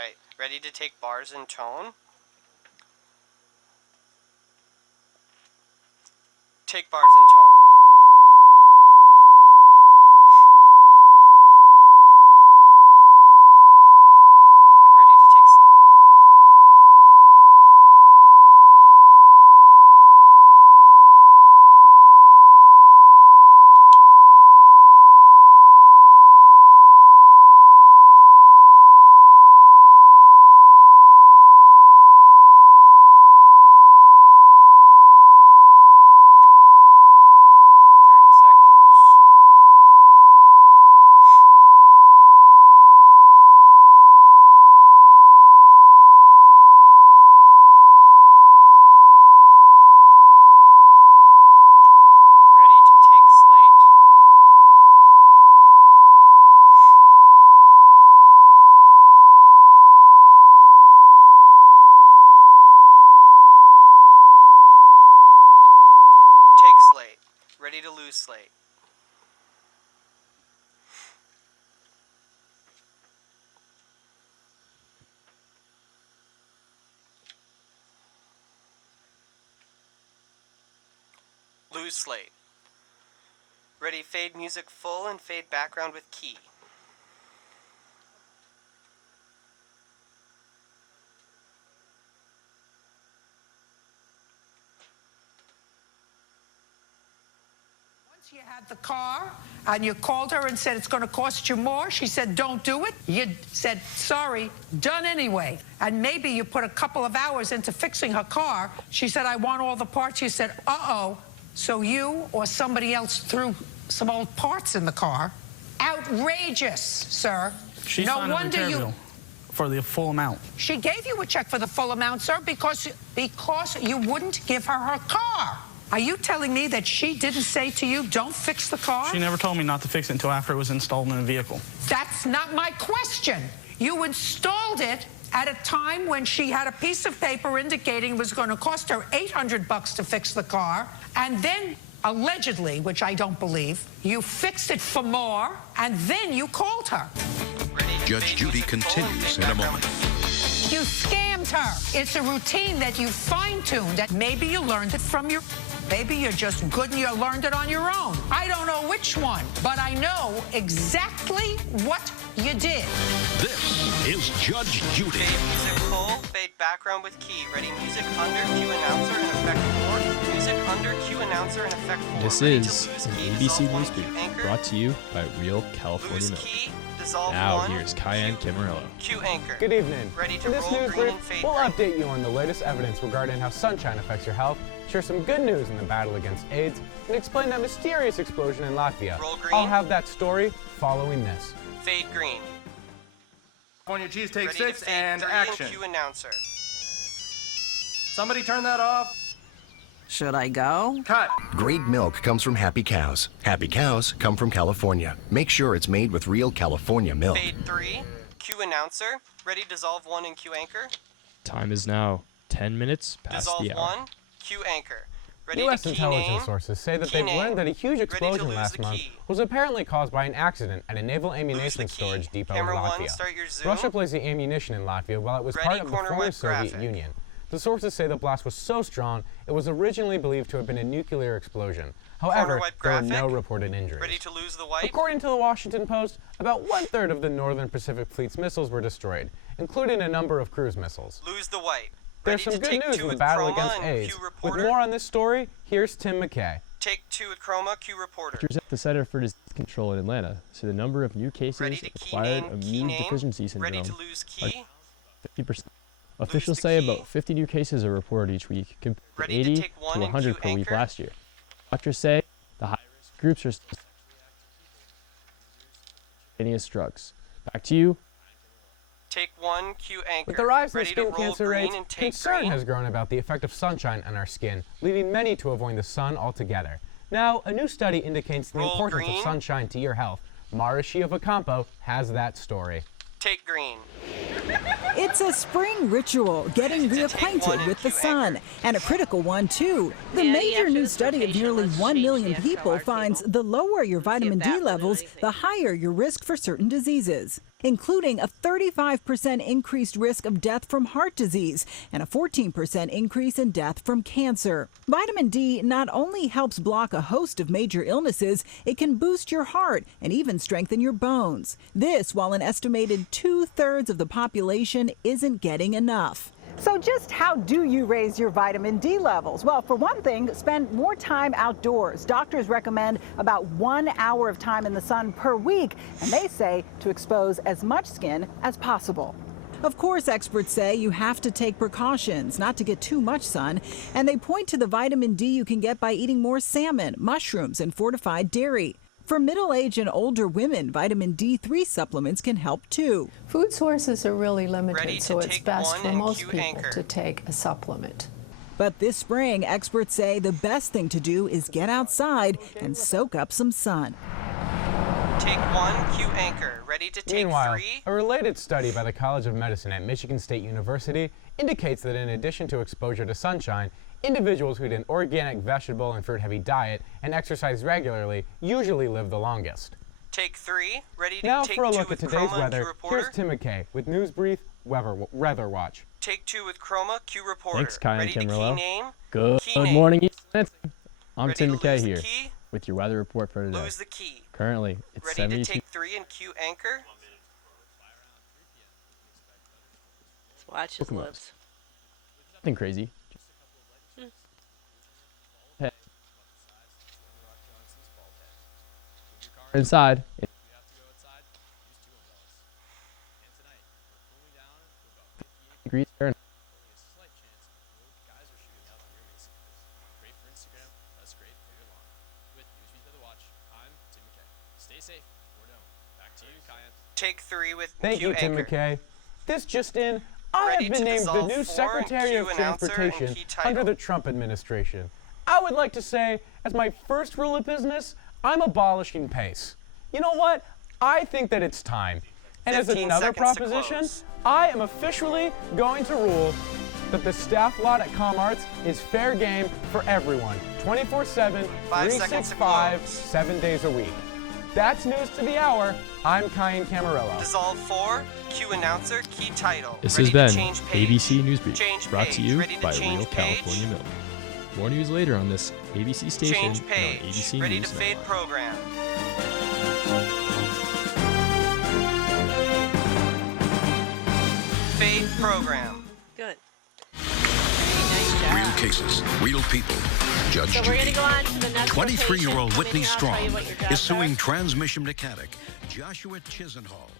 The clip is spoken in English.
Right. Ready to take bars and tone? Take bars and tone. Ready to take slate. Ready to take slate. Take slate. Ready to lose slate. Lose slate. Ready, fade music full and fade background with key. Once you had the car and you called her and said it's going to cost you more, she said don't do it. You said sorry, done anyway. And maybe you put a couple of hours into fixing her car. She said I want all the parts. You said uh-oh. So you or somebody else threw some old parts in the car. Outrageous, sir. She signed a repair bill for the full amount. She gave you a check for the full amount, sir, because you wouldn't give her her car. Are you telling me that she didn't say to you, don't fix the car? She never told me not to fix it until after it was installed in the vehicle. That's not my question. You installed it at a time when she had a piece of paper indicating it was going to cost her $800 to fix the car, and then allegedly, which I don't believe, you fixed it for more, and then you called her. Judge Judy continues in a moment. You scammed her. It's a routine that you fine-tuned, that maybe you learned it from your... Maybe you're just good and you learned it on your own. I don't know which one, but I know exactly what you did. This is Judge Judy. Fade music full, fade background with key. Ready, music under, cue announcer, and effect 4. Music under, cue announcer, and effect 4. This is an ABC Newsbrief brought to you by Real California Milk. Key, dissolve Now 1, here's Cayenne Camarillo. Cue anchor. Good evening. Ready to In this roll green and Newsbrief, fade we'll green. update you on the latest evidence regarding how sunshine affects your health, share some good news in the battle against AIDS, and explain that mysterious explosion in Latvia. Roll green. I'll have that story following this. Fade green. California cheesesteak Ready 6 to fade and 3 action. and cue announcer. Somebody turn that off. Should I go? Cut. Great milk comes from happy cows. Happy cows come from California. Make sure it's made with real California milk. Fade 3, cue announcer. Ready, dissolve 1 and cue anchor. Time is now 10 minutes past Dissolve the hour. 1, cue anchor. Ready U.S. to key intelligence name. sources say that Key they've name. learned that a huge Ready to explosion lose last the month key. was apparently caused by an accident at a naval Lose ammunition the key. storage depot Camera in 1, Latvia. start your zoom. Russia placed the ammunition in Latvia while it was Ready, part of the corner former web Soviet graphic. Union. The sources say the blast was so strong, it was originally believed to have been a nuclear explosion. However, web there were no graphic. reported injuries. Ready to lose the wipe. According to the Washington Post, about 1/3 of the Northern Pacific Fleet's missiles were destroyed, including a number of cruise missiles. Lose the wipe. There's Ready some to good take news 2 in the at battle chroma against and AIDS. cue With reporter. more on this story, here's Tim McKay. Take 2 at chroma, cue reporter. The Center for Disease Control in Atlanta say the number of new cases Ready of to key acquired name, key immune name. deficiency syndrome Ready to lose key. 50%. Officials the say key. about 50 new cases are reported each week, compared to Ready to 80 take 1 to and 100 cue per week anchor. last year. Doctors say the high-risk groups are still drugs. Back to you. Take 1, cue anchor. With the rise in Ready to skin roll cancer green rates, and take concern green. has grown about the effect of sunshine on our skin, leading many to avoid the sun altogether. Now, a new study indicates the Roll importance green. of sunshine to your health. Mara Shiovacampo has that story. Take green. It's a spring ritual, getting Ready to take 1 reacquainted and with the cue sun, anchor. and a critical one, too. The major new study of nearly 1 million people finds the lower your vitamin D levels, the higher your risk for certain diseases. including a 35% increased risk of death from heart disease and a 14% increase in death from cancer. Vitamin D not only helps block a host of major illnesses, it can boost your heart and even strengthen your bones. This while an estimated 2/3 of the population isn't getting enough. So just how do you raise your vitamin D levels? Well, for one thing, spend more time outdoors. Doctors recommend about 1 hour of time in the sun per week, and they say to expose as much skin as possible. Of course, experts say you have to take precautions not to get too much sun, and they point to the vitamin D you can get by eating more salmon, mushrooms, and fortified dairy. For middle-aged and older women, vitamin D3 supplements can help too. Food sources are really limited, so it's best for most people to take a supplement. But this spring, experts say the best thing to do is get outside and soak up some sun. Take 1, Q anchor. Ready to take Meanwhile, 3. a related study by the College of Medicine at Michigan State University indicates that in addition to exposure to sunshine, individuals who eat an organic, vegetable, and fruit-heavy diet and exercise regularly usually live the longest. Take 3. Ready to now take 2 for a look with at today's Chroma, weather, Q reporter. here's Tim McKay with Newsbrief Weather Watch. Take 2 with Chroma, Q reporter. Thanks, Kai and Ready to Camarillo. key name? Good Key name. morning, East Lansing. I'm Ready Tim to McKay lose the here key? with your weather report for today. Lose the key. Currently, it's Ready 72. to take 3 and Q anchor? Let's watch his lips. Nothing crazy. Hey. Inside. Degrees Fahrenheit. Take 3 with Thank Q you, Tim anchor. McKay. This just in, I Ready have been to named the dissolve new 4 Secretary and of Q announcer and Transportation key title. under the Trump administration. I would like to say, as my first rule of business, I'm abolishing pace. You know what? I think that it's time. And as 15 another seconds to proposition, close. I am officially going to rule that the staff lot at ComArts is fair game for everyone, 24/7, 5 seconds to 365, close. 7 days a week. That's news to the hour. I'm Kyan Camarillo. Dissolve 4, Q announcer, key title. This Ready has been to change page. ABC Newsbrief, Change brought to page. you Ready to by change Real page. California Milk. More news later on this ABC station Change and on page. ABC Ready News to fade Network. program. Fade program. Good. Real cases, real people. Judge So we're going Judy. to go on to the next 23-year-old location, Whitney and then I'll tell Strong you what your jobs is suing are. transmission mechanic Joshua Chisenhall